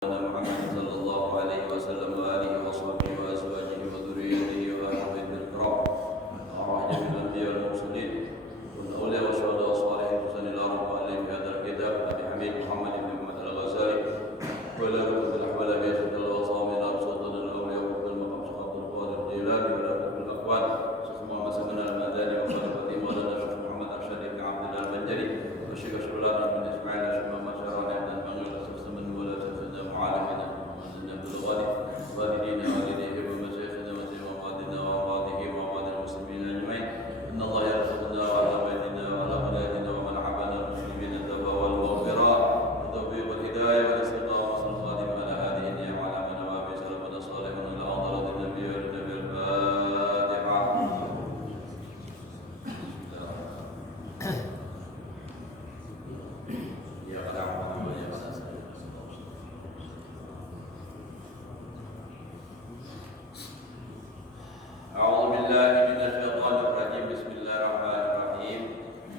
Muhammad sallallahu alaihi wasallam wa alihi wa sahbihi wa azwajihi wa dhurriyyatihi wa ahli baitil kiram wa jami'il anbiya wal mursalin wal awliya wa syuhada wa shalihin sanillahu alaihi wa hadzal kitab Abi Hamid Muhammad ibn Muhammad al-Ghazali wa la rabbil ahwal bi asdal wa samin al-sultan al-awliya wa bil maqam saqatul qadir jilani wa la bil aqwal summa masana al-madani wa khalifati wa la syekh Muhammad Arsyad ibn Abdullah al-Banjari wa syekh Sulaiman bin Ismail Syekh Masyarah dan bangil sesuatu wala معلمنا ومن بالغالب والدينا والديه ومشايخنا وموالدنا وأمواته وأموال المسلمين أجمعين إن الله يرزقنا وعلى والدنا وعلى أولادنا ومن عبنا المسلمين التوبة والمغفرة والتوفيق والهداية والاستقامة وصل الخاتم على هذه النعم وعلى من وافي سلفنا الصالح من الأفضل النبي والنبي الفاتحة. يا قدر أعوذ بالله من الشيطان الرجيم بسم الله الرحمن الرحيم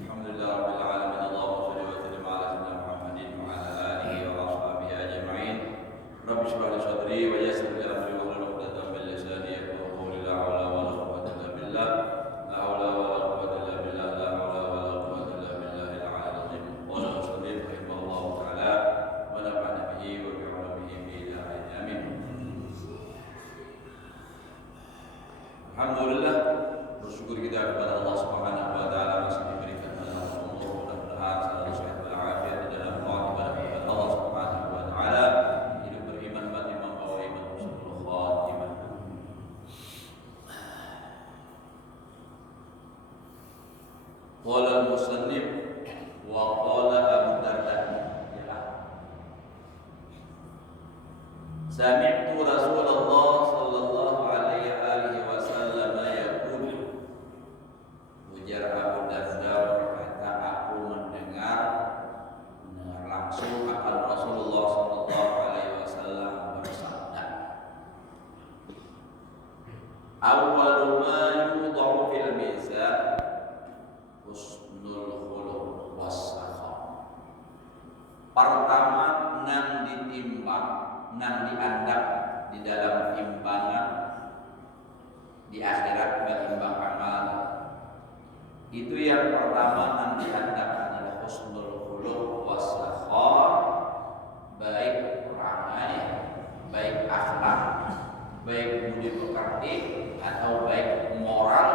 الحمد لله رب العالمين اللهم صل وسلم على سيدنا محمد وعلى آله وأصحابه أجمعين رب اشرح لي صدري ويسر لي أمري واحلل عقدة من لساني يفقهوا قولي لا حول ولا قوة إلا بالله لا حول ولا قوة إلا بالله لا حول ولا قوة إلا بالله العلي العظيم قال المصنف رحمه الله تعالى ونفعنا به وبعلومه في دارين آمين. Alhamdulillah, bersyukur kita kepada Allah Subhanahu wa taala masih diberikan umur mudah-mudahan selalu sehat walafiat di dalam taat kepada Allah Subhanahu wa taala, hidup beriman mati membawa iman husnul khatimah. Qala al-musannif wa qala Abu Darda Sami'tu Rasulullah sallallahu alaihi wasallam yaqul. Ujar Abu Darda berkata, aku mendengar langsung akan Rasulullah sallallahu alaihi wasallam bersabda, awwalu ma yudha'u fil mizan husnul khuluq was sakha. Pertama nang ditimbang, nang diandap di dalam timbangan di akhirat berimbang amal. Itu yang pertama nang diandap adalah husnul khuluq wasakha, baik perangai, baik akhlak, baik budi pekerti atau baik moral,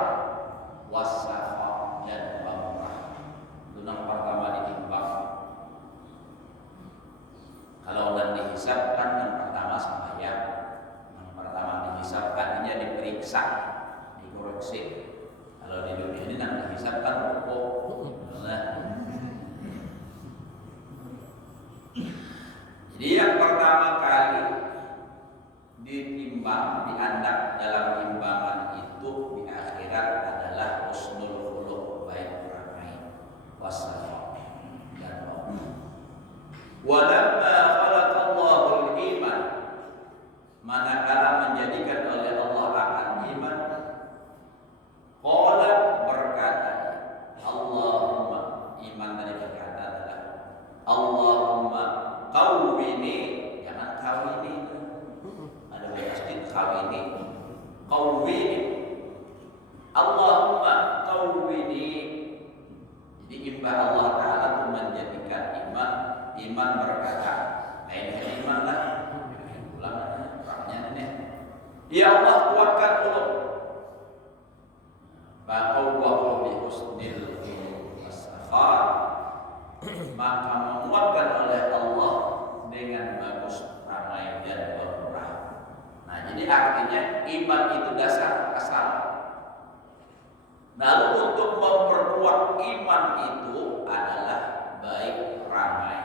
wasakha dan pemurah. Itu yang pertama ditimbang. Kalau yang dihisabkan yang pertama sembahyang, yang pertama dihisabkan ini diperiksa, dikoreksi. Kalau di dunia ini yang dihisabkan rukuk. Jadi yang pertama kali ditimbang, diandap dalam timbangan itu di akhirat adalah husnul khuluq, baik perangai, wasakha dan walamma khalaqallahu al-iman, manakala menjadikan oleh Allah akan iman, qala berkata, Allahumma, iman dari berkata adalah Allahumma qawwini, jangan kawini, ada tasdid kawini, qawwini, Allahumma qawwini. Jadi imbah Allah Ta'ala itu menjadikan iman berkata, lain iman lah, ulang orangnya ini, ya Allah kuatkan ulung, baqawwahu bi husnil wasakha, maka menguatkan oleh Allah dengan bagus ramai dan pemurah. Nah, jadi artinya iman itu dasar asal. Lalu untuk memperkuat iman itu adalah baik ramai,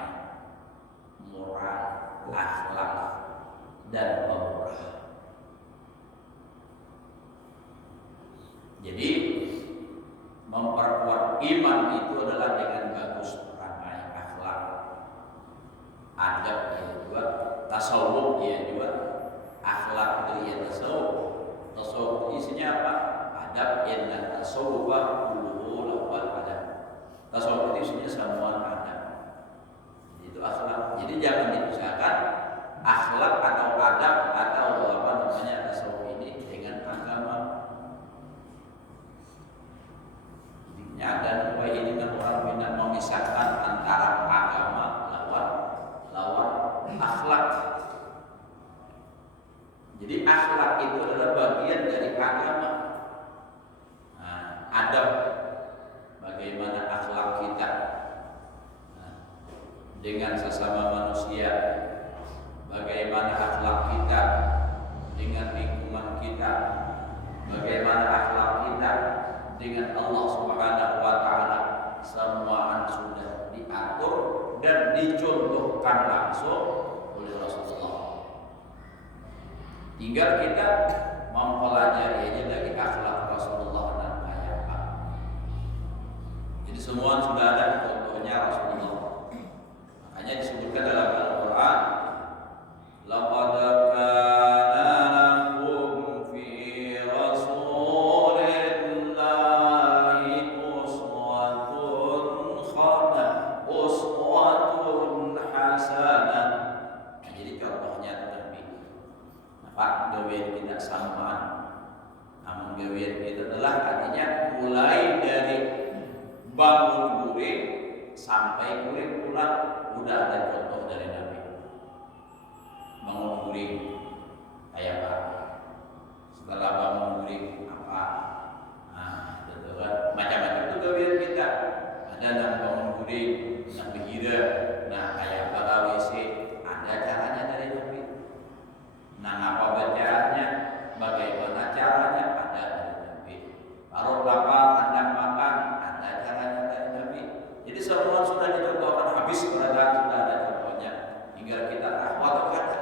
moral, akhlak dan pemurah. Jadi memperkuat iman itu adalah dengan bagus ramai, akhlak, adab ya juga, tasawuf ya juga, akhlak itu ya tasawuf. Tasawuf isinya apa? Adab yang tasawuf kulluhu lawal adab. Tasawuf itu isinya semua adab. Itu akhlak. Jadi jangan dipisahkan akhlak. Jadi akhlak itu adalah bagian dari agama. Nah, adab, bagaimana akhlak kita dengan sesama manusia, bagaimana akhlak kita dengan lingkungan kita, bagaimana akhlak kita dengan Allah Subhanahu wa taala, semuanya sudah diatur dan dicontohkan langsung oleh Rasulullah. Tinggal kita mempelajari aja dari akhlak Rasulullah dan kayak apa. Jadi semua sudah ada contohnya Rasulullah. Makanya disebutkan dalam Al-Quran, laqad kana lakum fi rasulillahi uswatun hasanah. Nah, jadi contohnya Nabi. Pak gawean kita samaan, namun gawean kita adalah artinya mulai dari bangun guring sampai guring pulang udah ada contoh dari Nabi. Bangun guring kayak apa? Setelah bangun guring apa? Nah, itu kan macam-macam itu gawean kita. Ada yang bangun guring, yang berhira, nah kayak apa WC, ada caranya dari Nabi. Nah, apa bacaannya? Bagaimana caranya? Ada dari Nabi. Kalau lapar, hendak makan, ada caranya dari Nabi. Jadi semua sudah dicontohkan, habis keberadaan sudah ada contohnya. Hingga kita tahu atau ada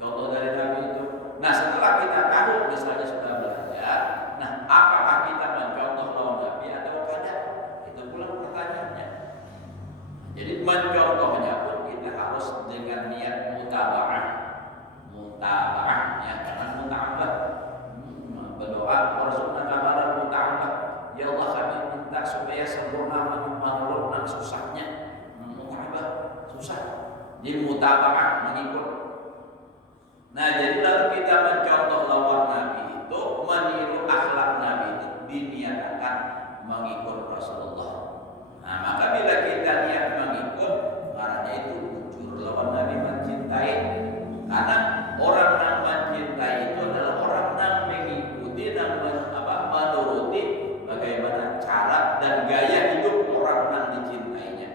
contoh dari Nabi itu. Nah, setelah kita tahu, misalnya sudah belajar, nah apakah kita mencontoh lawan Nabi atau tidak? Itu pula pertanyaannya. Jadi mencontohnya pun kita harus dengan niat mutaba'ah. Mutaba'ah, ya, jangan mutaba'ah. Berdoa, warzuqna kabaran mutaba'ah. Ya Allah, kami minta supaya sempurna menurunkan susahnya. Mutaba'ah, susah. Jadi mutaba'ah, mengikut. Nah, jadi lalu kita mencontoh lawan Nabi itu, meniru akhlak Nabi itu, diniatkan mengikut Rasulullah. Nah, maka bila kita niat mengikut, karena itu jujur lawan Nabi mencintai. Karena orang yang mencintai itu adalah orang yang mengikuti dan menuruti bagaimana cara dan gaya hidup orang yang dicintainya.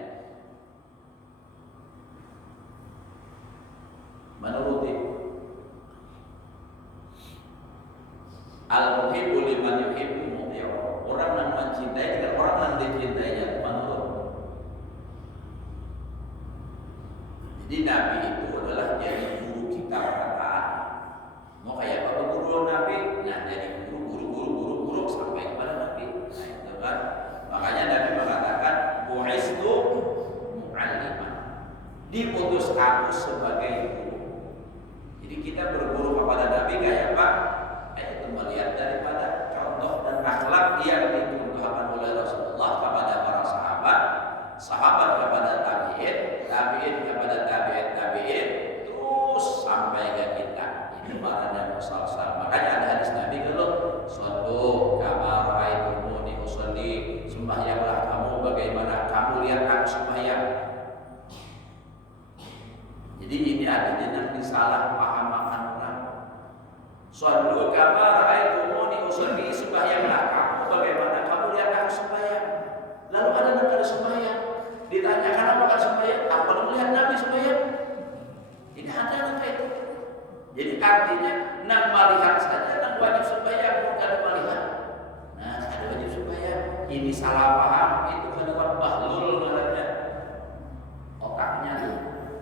Menuruti. Al-muhibbu liman yuhibbu muti'u. Orang yang mencintai dengan orang yang dicintainya menurut. Jadi Nabi itu adalah jadi guru kita perkataan. Mau kayak apa guru Nabi? Nah, jadi guru sampai kepada Nabi. Nah, itu kan. Makanya Nabi mengatakan bu'istu mu'alliman. Diutus aku sebagai guru. Jadi kita berguru kepada Nabi kayak apa? Itu melihat daripada contoh dan akhlak yang dicontohkan oleh Rasulullah kepada para sahabat, sahabat kepada tabi'in, tabi'in kepada tabi'in, terus sampai ke kita. Ini maknanya musalsal. Makanya ada hadis Nabi kalau shallu kama ra'aitumuni usolli, sembahyanglah kamu bagaimana kamu lihat aku sembahyang. Jadi ini adanya yang disalahpahamkan orang. Shallu kama ra'aitumuni usolli, sembahyanglah kamu bagaimana kamu lihat aku sembahyang. Lalu ada yang kada sembahyang, ditanyakan apakah sembahyang? Apa melihat Nabi sembahyang? Tidak ada yang itu. Jadi artinya nak melihat saja, nak wajib sembahyang, bukan melihat. Nah, ada wajib sembahyang. Ini salah paham, itu kalimat bahlul namanya. Otaknya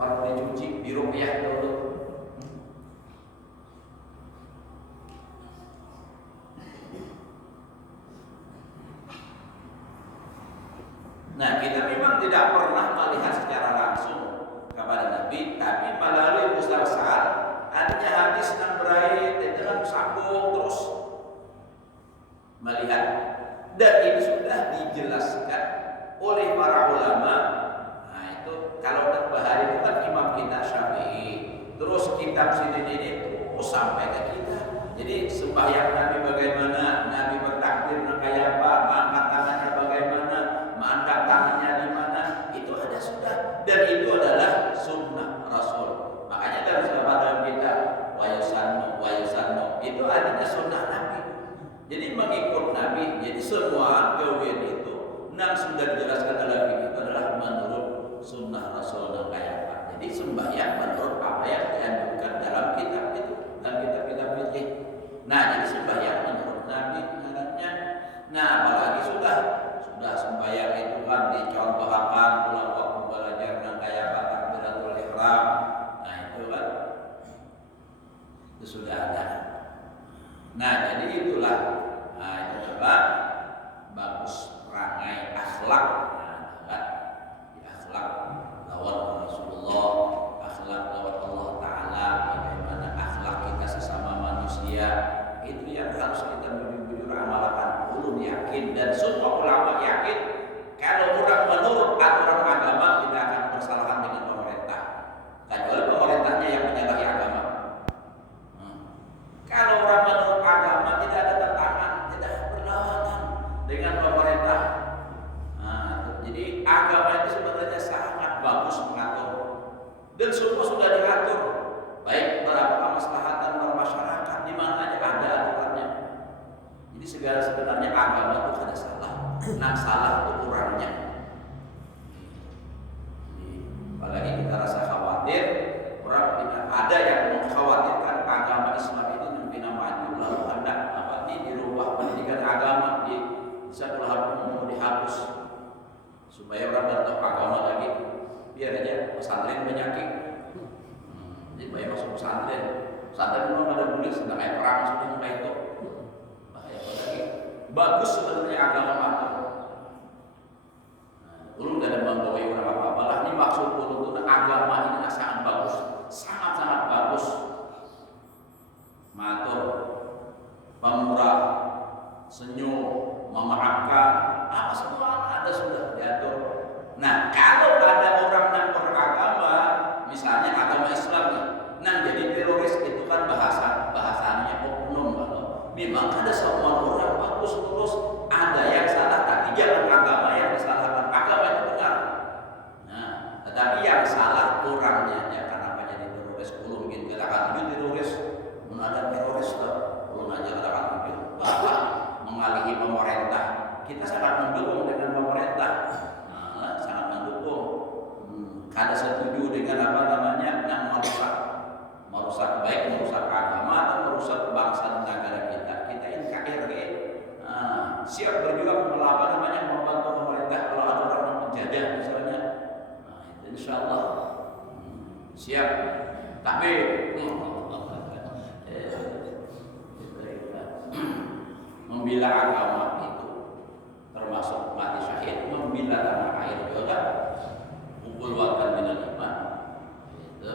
perlu dicuci, diruqyah dulu. Nah, kita memang tidak pernah melihat secara langsung kepada Nabi, tapi melalui musalsal, artinya hadis yang berait dengan sambung terus melihat. Dan ini sudah dijelaskan oleh para ulama. Nah, itu kalau Bahari itu kan imam kita Syafi'i, terus kitab sini ini terus sampai ke kita. Jadi sembahyang Nabi bagaimana, Nabi bertakbir kayak apa, angkat tangannya bagaimana, mengangkat tangannya di mana, itu ada sudah. Dan itu adalah sunnah Rasul. Makanya itu sudah ada. Nah, jadi itulah. Nah, itu coba bagus perangai akhlak. Nah, akhlak lawan Rasulullah, akhlak lawan Allah Ta'ala, bagaimana akhlak kita sesama manusia. Itu yang harus kita bujur-bujur amalkan. Ulun yakin dan semua ulama yakin kalau orang menurut aturan agama tidak akan bersalahan dengan pemerintah, kecuali pemerintahnya yang menyalahi agama. Kalau orang menurut agama tidak ada tentangan, tidak berlawanan dengan pemerintah. Jadi agama itu sebenarnya sangat bagus mengatur dan semua sudah diatur. Baik berapa kemaslahatan bermasyarakat di mana aja ada aturannya. Jadi segala sebenarnya agama itu ada salah, nah salah itu orangnya. Apalagi kita rasa khawatir, orang tidak ada yang mengkhawatirkan agama Islam ini mungkin maju lalu hendak dirubah pendidikan agama di Sekolah Umum dihapus supaya orang tidak tahu agama lagi, biar aja pesantren penyakit. Jadi banyak masuk pesantren memang ada boleh sedang kayak perang sudah mulai itu bahaya lagi. Bagus sebenarnya agama atur. Ulun tidak ada membawa orang apa-apa lah. Ini maksud ulun itu agama ini sangat bagus, sangat-sangat bagus. Matur, pemurah, senyum, memaafkan, apa semua ada sudah diatur. Nah, kalau ada orang yang beragama, misalnya agama Islam nih, nah jadi teroris itu kan bahasanya oknum kalau memang ada semua orang bagus lurus, ada yang salah, tapi jangan agama yang disalahkan, agama itu benar. Nah, tetapi yang salah orangnya, ya kenapa jadi teroris? Belum mungkin katakan itu teroris, ada teroris lah, belum aja katakan itu bahwa mengalihi pemerintah. Kita sangat mendukung dengan pemerintah, sangat mendukung. Kada setuju dengan apa namanya yang merusak baik merusak agama atau merusak bangsa dan negara kita. Kita NKRI siap berjuang melawan namanya membantu pemerintah kalau ada orang yang menjajah misalnya. Itu insya Allah siap. Tapi membela agama itu termasuk mati syahid, membela tanah air juga ukul watan minal iman itu.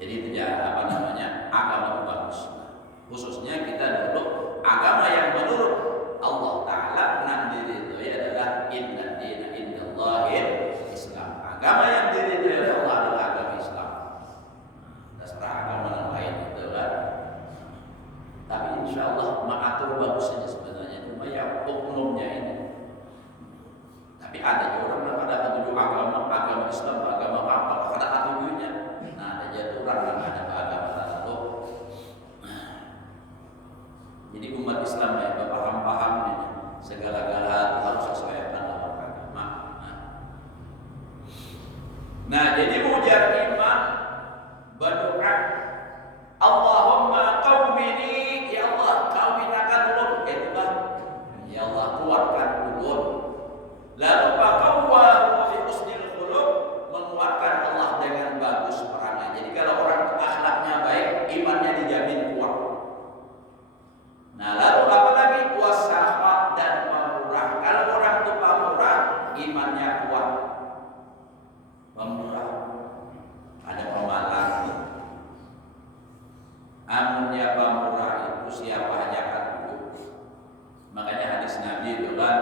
Jadi itu ya apa namanya agama itu bagus. Khususnya kita dulu agama yang menurut Allah Ta'ala nanti itu adalah inna dina indallahil Islam. Agama yang diridhoi oleh Allah adalah agama Islam. Terserah agama yang lain itu kan. Tapi insya Allah mengatur bagusnya sebenarnya cuma ya oknumnya ini. Tapi ada orang yang ada ketujuh agama Islam, agama apa, ada ketujuhnya. Nah ada jatuh orang yang ada agama tersebut. Jadi umat Islam ya paham segala-gala harus sesuaikan dengan agama. Nah jadi ujar iman berdoa Allahumma qawmini, ya Allah kawinakan ulun, itu kan ya Allah kuatkan ulun. Lalu faqawwahu bi husnil khuluq, menguatkan Allah dengan bagus perangai. Jadi kalau orang akhlaknya baik, imannya dijamin kuat. Nah lalu apa lagi? Wasakha dan pemurah. Kalau orang itu pemurah, imannya kuat. Pemurah, ada pemalas. Amunnya pemurah itu siapa aja kan dulu. Makanya hadis Nabi itu kan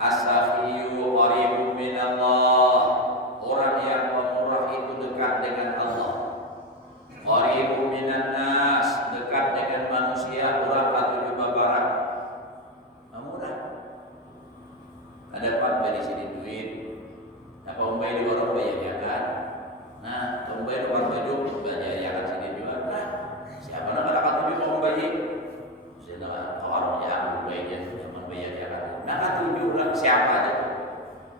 as-sakhiyu qaribun minallah. Orang yang pemurah itu dekat dengan Allah. Qaribun minan nas, dekat dengan manusia. Orang katuju babarak pemurah. Ada pak dari sini duit. Apa umbai di orang bayar ya kan? Nah, umbai di orang baju bayar ya kan sini juga. Nah, siapa nak ada katuju mau bayi? Sudah orang ya bayar cuma bayar ya kan. Nah, katuju lah siapa aja?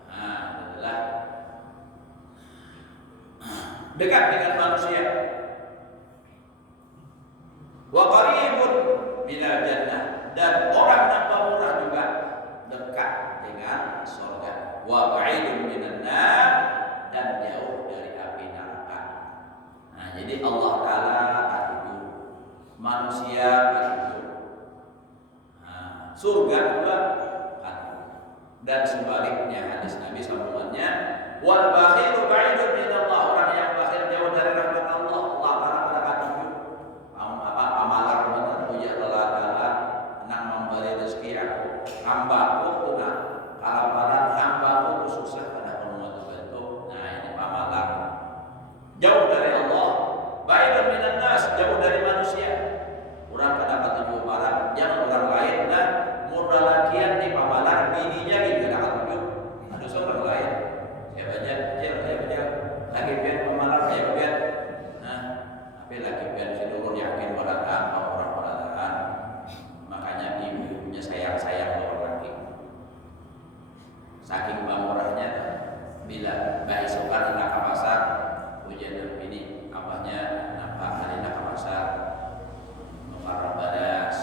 Nah, adalah dekat dengan manusia. Wa qaribun minal jannah, dan orang yang pemurah juga dekat dengan surga. Wa ba'idun minan nar, dan jauh dari api neraka. Nah, jadi Allah Ta'ala katujuh, manusia katujuh, surga juga katujuh. Dan sebaliknya hadis Nabi sambungannya, wal bakhilu ba'idun minallah, orang yang bakhil jauh dari rahmat Allah. Allah Ta'ala pada katujuh, amalan benar puja Allah Ta'ala nak memberi rezeki aku, hambaku tunah kalaparan, hambaku tu susah pada kamu bantu. Nah ini amalan jauh dari Allah, ba'idun minan nas, jauh dari manusia. Orang kada katujuh barang yang orang lain dan murah lakian di pamalar bininya gitu kada katujuh. Ada seorang lain siapa aja lagi biar pamalar ya biar. Nah, tapi lagi biar si turun yakin barataan orang barataan. Makanya ibunya sayang-sayang orang laki. Saking pamurahnya bila bayi sukar nak ke pasar, ujian ini abahnya nampak hari nak ke pasar. Nukar badas,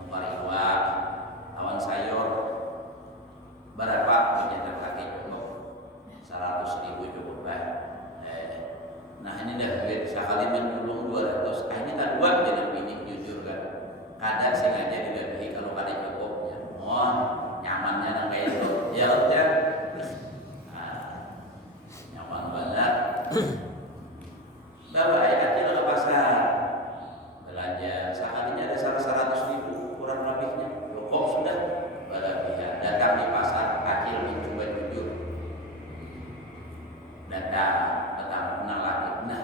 nukar iwak, awan sayur, berapa punya kaki cukup 100.000 cukup bah. Nah ini dah duit sekali menjulung 200. Ini tak buat dengan bini jujur kan. Kadang sengaja dilebihi kalau kada cukup. Ya. Oh nyamannya nang kayak itu. Ya udah. Nah, nyaman banget. Bawa ayat kecil ke pasar. Belanja sekalinya ada 100.000 kurang lebihnya cukup sudah berlebihan. Datang di pasar kecil mencoba jujur datang menang lagi. Nah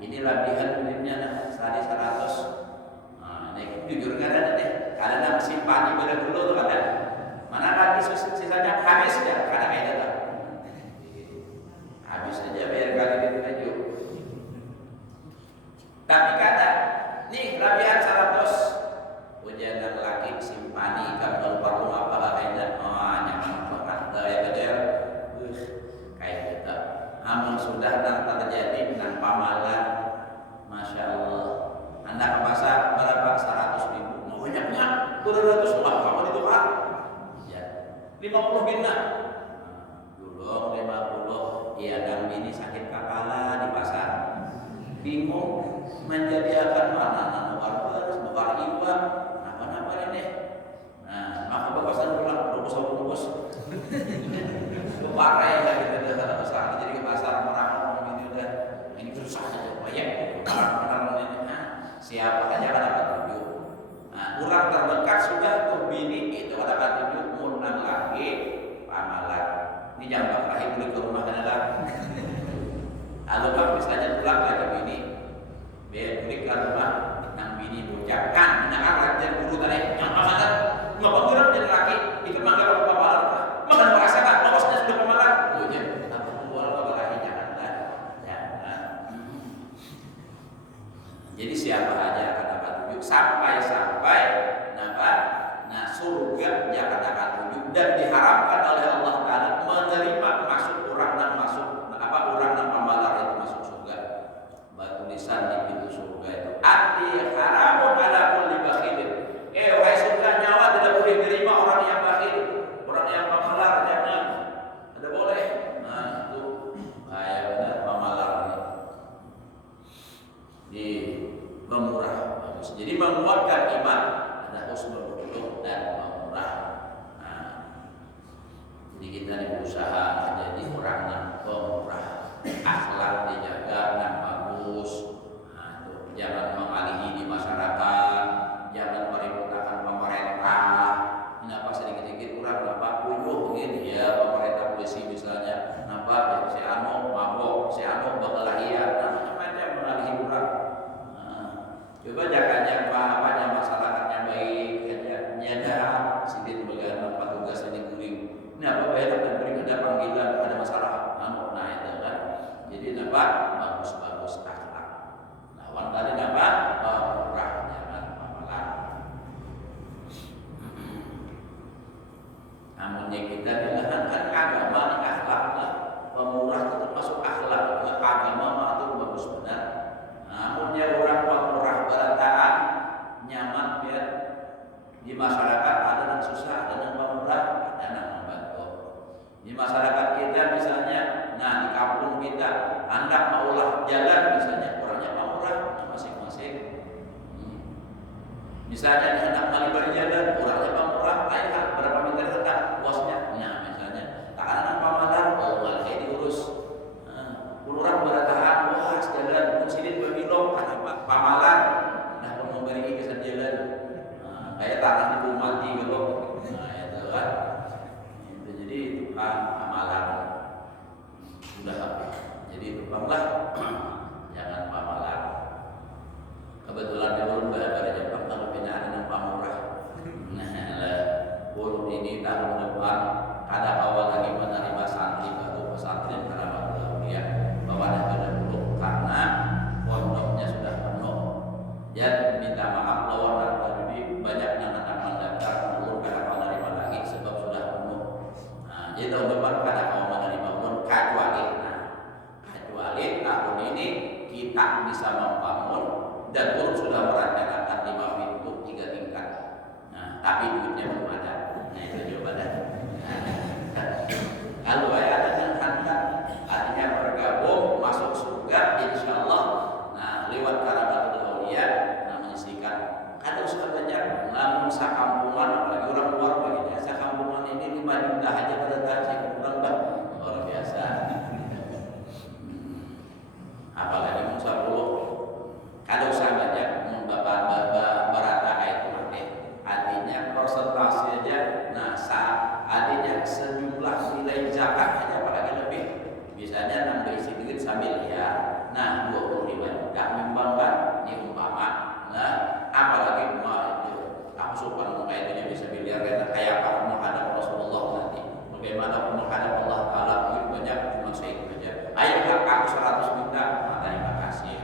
ini lebihan duitnya nah sekali 100. Nah ini jujur kan ada deh ada nak simpan ibadah dulu tuh ada mana lagi sisanya habis ya karena kayak itu habis aja biar kali itu aja. Tapi kata nih lebihan 100 ujian dan laki simpani kalau perlu apa kayaknya nyaman banget ya gede kayak gitu. Namun sudah dan terjadi dengan pamalan, masya Allah. Anda ke pasar berapa 100.000 mau banyaknya 200 lah kamu ditukar ya 50 bina dulu 50 iya dan bini sakit kepala di pasar bingung menjadikan mana nukar beras, nukar iwak, apa-apa ini. Nah, maka bapasan pulang bungkus. Itu parah ya gitu dah usaha jadi ke pasar merangkak gitu dah. Ini susah aja banyak orang ini. Nah, siapa aja kan dapat tujuh. Nah, kurang terdekat sudah tuh bini itu dapat tujuh munang lagi pamalan. Ini jangan terakhir beli ke rumah kan lah. Lalu Pak misalnya pulang lagi bini biar berikan rumah nang bini bujakan nak akan guru tadi yang pamalan ngapain jadi laki itu manggil apa pamalan makan merasa tak lolosnya sudah pamalan ujian apa buat apa lagi jangan jadi siapa aja akan dapat tujuh sampai nah surga yang akan tujuh dan diharapkan oleh Allah Taala menerima masuk orang nang pamalan itu masuk surga. Tulisan di pintu surga itu ati haramun ala kulli bakhilin. Wahai surga nyawa tidak boleh diterima orang yang bakhil, orang yang pamalar jangan. Ada boleh. Nah itu bahaya benar pamalar ini. Di pemurah bagus. Jadi menguatkan iman ada husnul khuluq dan pemurah. Nah, jadi kita berusaha jadi orang yang pemurah, akhlak dijaga dan bagus. Nah, itu jangan mengalihi di masyarakat, jangan meributkan pemerintah. Kenapa sedikit-sedikit kurang kenapa uyuh gitu ya pemerintah polisi misalnya. Kenapa si anu mabok, si anu berkelahian, macam-macam mengalihi kurang. Nah, coba jaganya apa-apanya masyarakatnya baik, nyadar sidin bagian petugas ini guring. Ini apa bayar dan guring ada panggilan, ada masalah. Nah itu kan. Jadi nampak bagus-bagus akhlak. Lawan tadi nampak pemurah jangan pamalan. Namunnya kita dilakukan agama ini akhlaknya pemurah itu termasuk akhlak agama itu bagus benar. Namunnya orang pemurah berataan nyaman biar di masyarakat ada yang susah, ada yang pemurah, ada yang membantu. Di masyarakat kita misalnya, nah di kampung kita, Anda maulah jalan misalnya, orangnya mau Misalnya hendak kali berjalan, orangnya pamurah, ayo berapa meter dekat bosnya, nah misalnya, tak ada pamalan, oh malah diurus. Orang bertahan, wah jalan, pun sini berbilong, karena pamalan, nah pun memberi kesan jalan, kayak tanah itu mati gitu, nah itu kan, itu jadi amalan, sudah apa? Jadi tupanglah, jangan pamalan. Kebetulan dia belum ada Jepang, kalau punya ada pamurah. Nah, ulun ini tahun depan ada awal lagi menerima santri baru pesantren Keramat Aulia bahwa ada dulu karena pondoknya sudah penuh. Dan minta maaf lawan tadi banyak yang akan mendaftar ulun kada mau menerima lagi sebab sudah penuh. Nah, jadi tahun depan kada mau menerima ulun kecuali tahun ini kita bisa membangun dan ulun sudah merencanakan 5 pintu 3 tingkat. Nah, tapi duitnya belum ada. Nah, itu jawabannya. Kalau ada yang hantar, artinya bergabung masuk surga, insya Allah. Nah, lewat Karamatul Aulia, nah menyisikan. Kadang suka banyak, namun sakampungan, apalagi orang luar begini, sakampungan ini 5 juta aja pada gaji, kurang bang, luar biasa. Apalagi Musa Puluh. Kalau saya banyak berata itu nanti artinya persentase aja, nah artinya sejumlah nilai zakat aja apalagi lebih, misalnya nambah isi duit sambil ya, nah 25 juta membangkan ini umpama, nah apalagi itu aku sopan kayak itu bisa miliar kayak apa menghadap Rasulullah nanti, bagaimana menghadap Allah Taala duit banyak cuma saya itu aja, ayo aku 100 juta, terima kasih.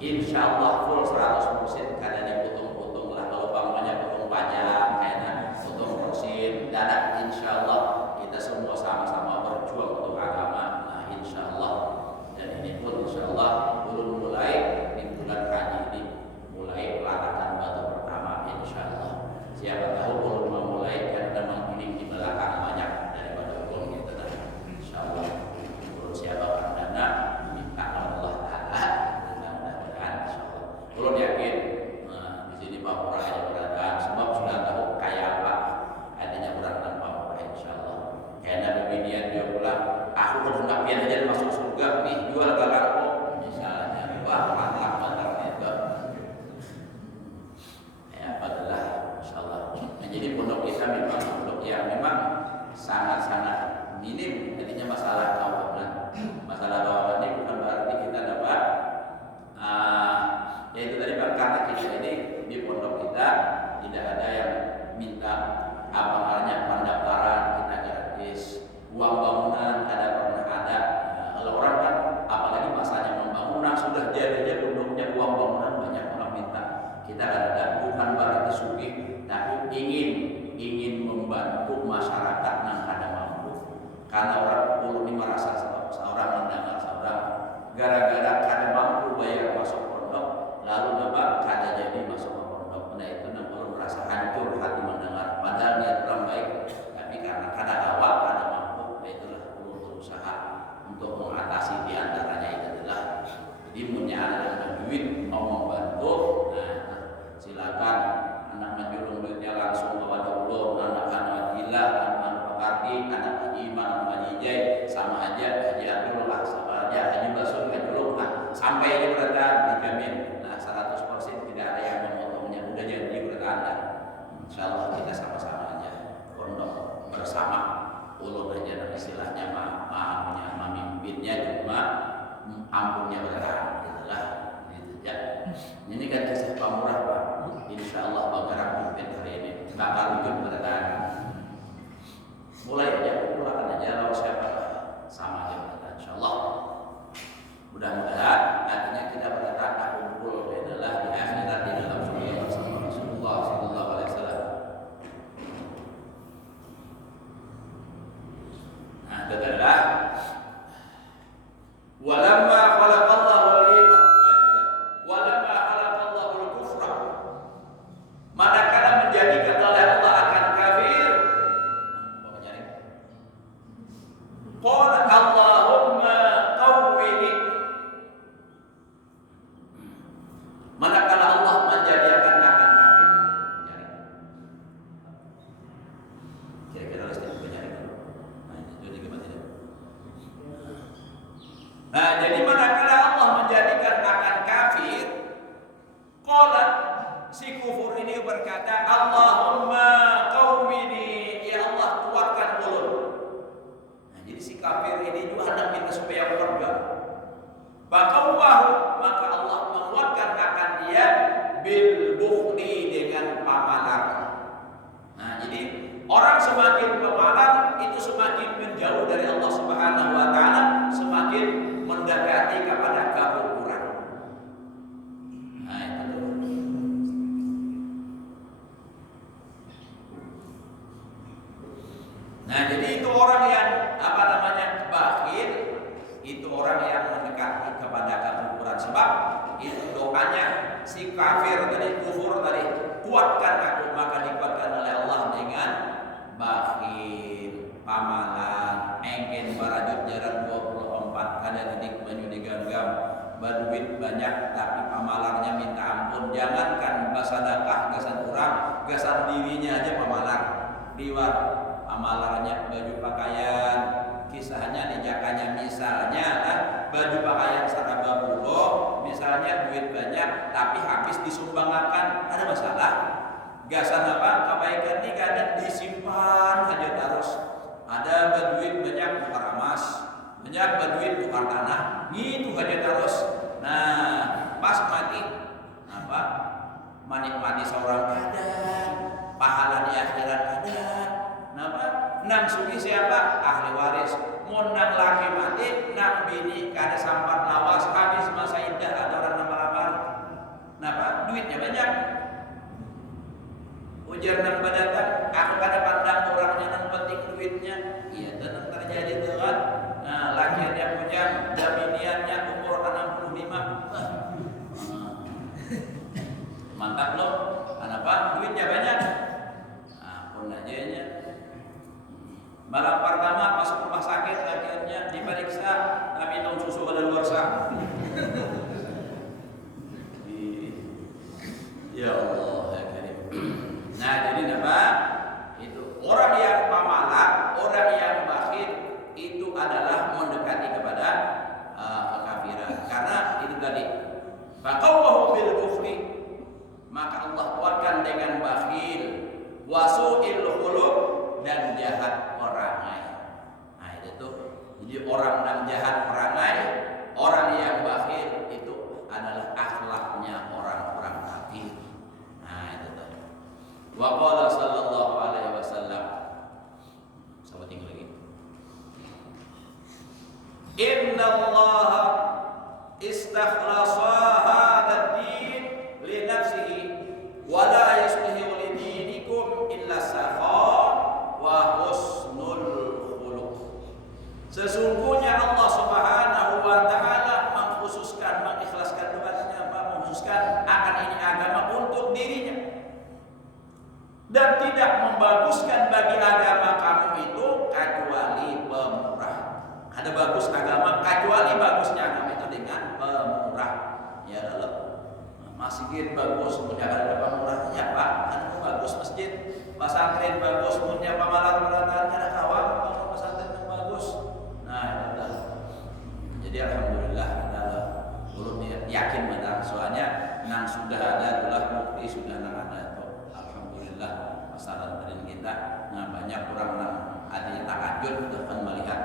Insya Allah full 100%, kadang diputung-putung lah, kalau bangunnya putung pajak, kayaknya putung kursi, dan insya Allah kita semua sama-sama berjuang untuk agama. Nah insya Allah, dan ini pun insya Allah belum mulai di bulan haji ini, mulai pelatakan batu pertama insya Allah. Siapa tahu belum memulai karena memang ini di belakang banyak daripada belum gitu dah. Insya Allah belum siapa dana minta Allah Taala. Belum yakin, nah, di sini Pak Murah aja beradaan, sebab sudah tahu kayak apa adanya beradaan Pak Murah insya Allah. Karena beginian dia pulang, aku hendak pian aja masuk surga nih, jual galakku misalnya, wah mantap itu. Ya adalah insya Allah. Nah, jadi pondok kita memang pondok yang memang sangat-sangat minim, jadinya masalah kawanan. Masalah kawanan ini bukan berarti kita dapat yaitu tadi karena kita ini di pondok kita tidak ada yang minta apa namanya pendaftaran kita gratis, uang bangunan kada pernah ada. Kalau orang kan apalagi masanya membangun, nah sudah jadi aja pondoknya uang bangunan banyak orang minta, kita ada bukan berarti sugih, tapi ingin membantu masyarakat yang kada mampu, karena orang ulun ini merasa seorang mendengar seorang gara-gara kada mampu bayar masuk pondok, lalu nampak kada jadi masuk ke pondok. Nah itu nampak merasa hancur hati mendengar, padahal niat orang baik, tapi karena kada awal kada mampu, nah itulah perlu berusaha untuk mengatasi. Di antaranya itu adalah jadi punya anak duit mau membantu, nah silakan anak menjulung duitnya langsung kepada ulun, anak gila, anak pekardi, anak iman, anak hijai, sama aja haji Abdul lah, sama aja haji Basun kan dulu, nah sampai aja beradaan dijamin. 100% tidak ada yang memotongnya, udah jadi bertanda. Insya Allah kita sama-sama aja pondok bersama ulun aja, dan istilahnya maafnya memimpinnya cuma ampunnya bertahan gitulah gitu ya. Ini kan kisah pamurah Pak, insya Allah bergerak mungkin hari ini bakal wujud bertahan. Mulai aja mulakan aja kalau siapa sama aja bertahan insya Allah. Mudah-mudahan artinya kita berkata kumpul adalah di akhirat di dalam surga bersama Rasulullah Sallallahu Alaihi Wasallam. Nah, itu adalah walamma khalaqallahu al-iman, walamma khalaqallahu al-kufra, manakala menjadikan oleh Allah Allahumma qawwini, ya Allah kuatkan ulun. Nah, jadi si kafir ini juga hendak minta supaya kuat juga. Faqawwahu, maka Allah menguatkan akan dia bil bukhli, dengan pamalar. Nah, jadi orang semakin pemalar itu semakin menjauh dari Allah Subhanahu wa taala, semakin mendekati kepada kekufuran. Nah, itu. Nah, jadi itu orang yang bakhil, itu orang yang mendekati kepada kekufuran. Sebab itu doanya si kafir tadi, kufur tadi, kuatkan aku, maka dikuatkan oleh Allah dengan bakhil, pamalan, engken barajut jaran 24, kada dedik banyu diganggam, berduit banyak tapi pamalarnya minta ampun. Jangankan basadakah gasan kurang, gasan dirinya aja pamalar. Liwat pamalarnya baju pakaian, kisahnya nijakanya misalnya baju pakaian saraba bulo, misalnya duit banyak tapi habis disumbangkan, ada masalah. Gasan apa? Kebaikan ini kadang disimpan aja terus. Ada berduit banyak tukar emas, banyak berduit tukar tanah, gitu aja terus. Nah, pas mati apa? Menikmati seorang kadang, pahala di akhirat kadang. Napa? Nang sugi siapa? Ahli waris. Mun nang laki mati, nang bini kada sampat lawas, habis masa indah ada orang lamar-lamar. Napa? Duitnya banyak. Ujar nang badatang, aku kada pandang orangnya, nang penting duitnya. Iya, dan terjadi dengan laki dia punya jaminiannya umur 65. Mantap loh. Kenapa? Duitnya banyak. Pun ajanya. Malam pertama masuk rumah sakit, akhirnya diperiksa, minum susu kadaluarsa. Ya Allah, ya Karim. Nah, jadi apa? Itu orang yang pamalar, orang yang bakhil itu adalah mendekati kepada kekafiran. Karena itu tadi, faqawwahu bil bukhli, maka Allah kuatkan dengan bakhil, wasu'il khuluq, dan jahat perangai. Nah, itu tuh. Jadi orang yang jahat perangai, orang yang bakhil itu adalah akhlaknya orang-orang kafir. Nah, itu tuh. Wa qala sallallahu alaihi wasallam. Sama tinggal lagi. Inna Allah istakhlasa hadzal din li nafsihi wa la yuslihu li dinikum illa safa wa husnul khuluq. Sesungguhnya Allah Subhanahu wa taala mengkhususkan, mengikhlaskan tugasnya, mengkhususkan akan ini agama untuk dirinya, dan tidak membaguskan bagi agama kamu itu kecuali pemurah. Ada bagus agama kecuali bagusnya agama itu dengan pemurah. Ya Allah, masjid bagus, punya ada pemurahnya Pak. Kan bagus masjid, pesantren bagus, punya pamalan peralatan, ada kawan pesantren yang bagus. Nah, itu. Jadi alhamdulillah adalah urut yakin benar, soalnya nang sudah ada adalah bukti sudah nang ada itu. Alhamdulillah pesantren kita, nah banyak orang nang adanya takajud kita akan melihat.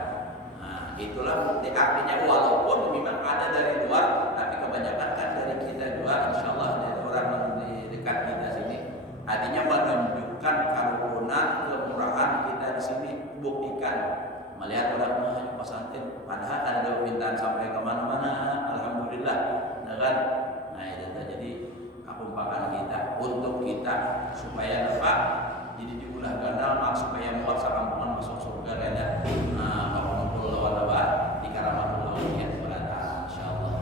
Nah, itulah bukti, artinya walaupun memang ada dari luar, tapi kebanyakan kan dari kita juga, insyaallah dari orang di dekat kita sini. Artinya menunjukkan karunan, kemurahan kita di sini, buktikan melihat orang pesantren, padahal ada permintaan sampai kemana-mana. Alhamdulillah, nah kan? Nah, itu jadi kekompakan kita untuk kita supaya dapat jadi diulah ganda supaya muat sakampungan masuk surga reda. Nah, kalau ngumpul lawan-lawan di karamatullah ya berada insyaallah.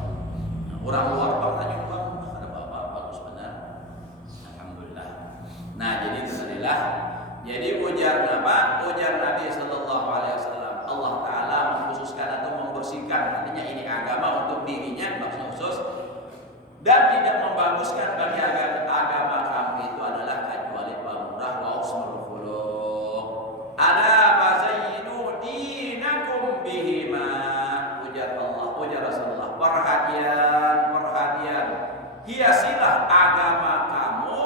Nah, orang luar Pak nyumbang ada bapak bagus benar. Alhamdulillah. Nah, jadi itu adalah jadi ujar apa? Ujar Nabi sallallahu alaihi wasallam, Allah taala mengkhususkan atau membersihkan, artinya ini agama untuk dirinya maksudnya khusus, dan tidak membaguskan bagi agama kamu itu adalah kecuali pemurah wa husnul khuluq. Ala fazayyinu dinakum bihima. Ujar Allah, ujar Rasulullah, perhatian, hiasilah agama kamu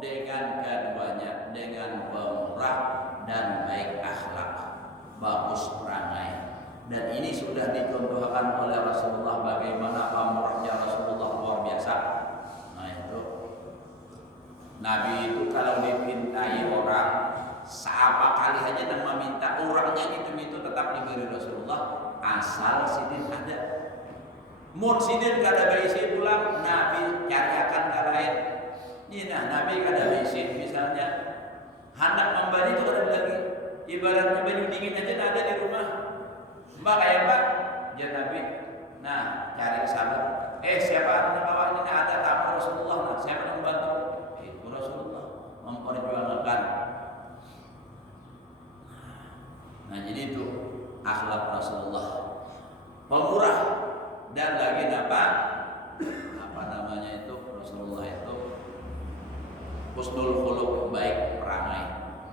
dengan asal sidin ada. Mun sidin kada baisi pulang Nabi cariakan ka lain. Nah Nabi kada baisi misalnya hendak membeli itu ada lagi. Ibaratnya baju dingin aja ada di rumah. Mbak kayak Mbak, ya Nabi. Nah cari sahabat. Siapa yang bawa ini? Ada tamu Rasulullah. Nah, siapa yang membantu? Itu Rasulullah memperjuangkan. Nah jadi itu akhlak Rasulullah, pemurah dan lagi apa namanya itu Rasulullah itu husnul khuluq, baik perangai.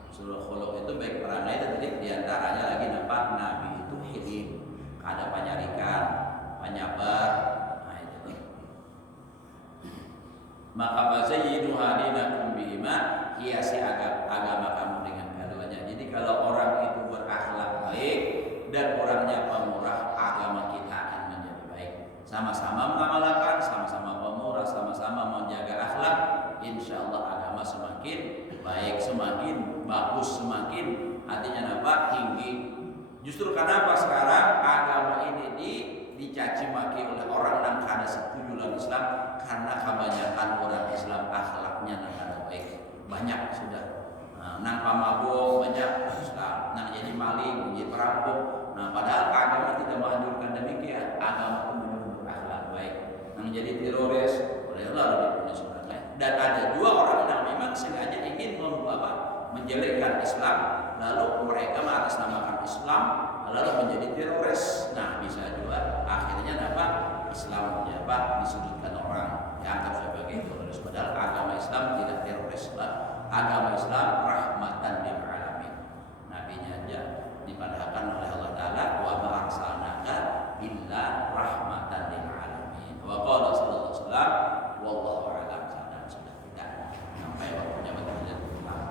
Husnul khuluq itu baik perangai, dan diantaranya lagi Nabi itu hilim, ada penyarikan, penyabar. Nah itu. Maka bazayinu hadinakum bihima, hiasi agama kamu dengan keduanya. Jadi kalau orang itu berakhlak baik dan orangnya pemurah, agama kita akan menjadi baik. Sama-sama mengamalkan, sama-sama pemurah, sama-sama menjaga akhlak, insya Allah agama semakin baik, semakin bagus, semakin artinya tinggi. Justru kenapa sekarang agama ini dicaci maki oleh orang yang kada setuju dengan Islam, karena kebanyakan orang Islam akhlaknya kada baik. Banyak sudah. Nang pamabuk banyak Islam, nang jadi maling, jadi perampok. Nah padahal agama tidak menganjurkan demikian. Agama itu menyuruh akhlak baik. Nang jadi teroris, oleh Allah lebih punya surat lain. Dan ada dua orang yang memang sengaja ingin menjelekkan Islam, lalu mereka mengatasnamakan Islam, lalu menjadi teroris. Nah bisa juga akhirnya Islam disudutkan orang, dianggap sebagai teroris. Padahal agama Islam tidak teroris. Agama Islam rahmatan lil alamin. Nabinya aja dipadahkan oleh Allah Taala, wa ma arsalnaka illa rahmatan lil alamin. Wa qala sallallahu alaihi wasallam, wallahu a'lam. Sudah kita sampai waktunya bertanya tentang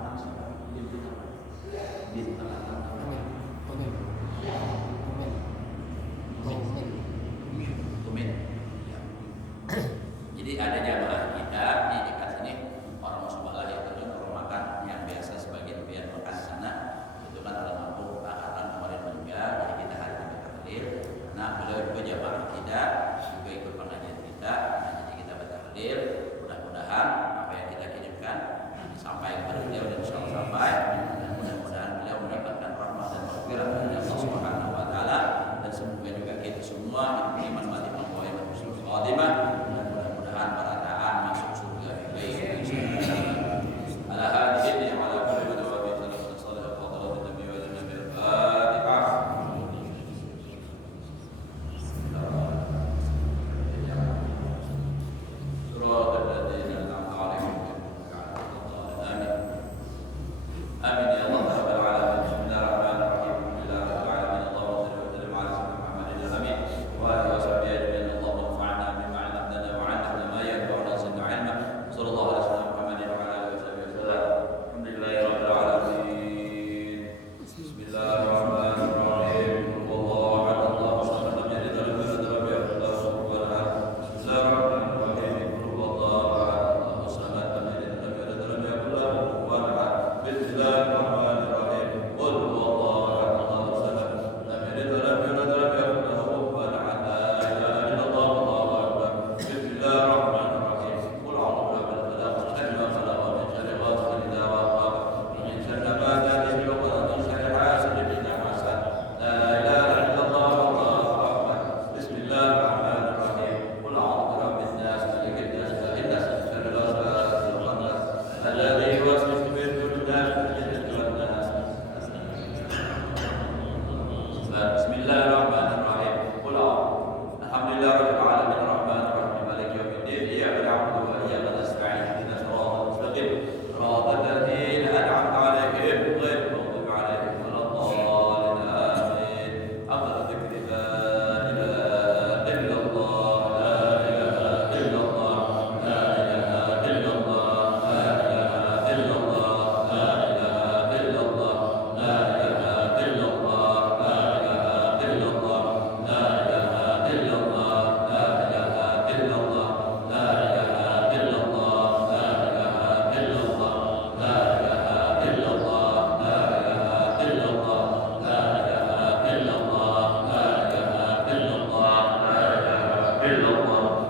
illallah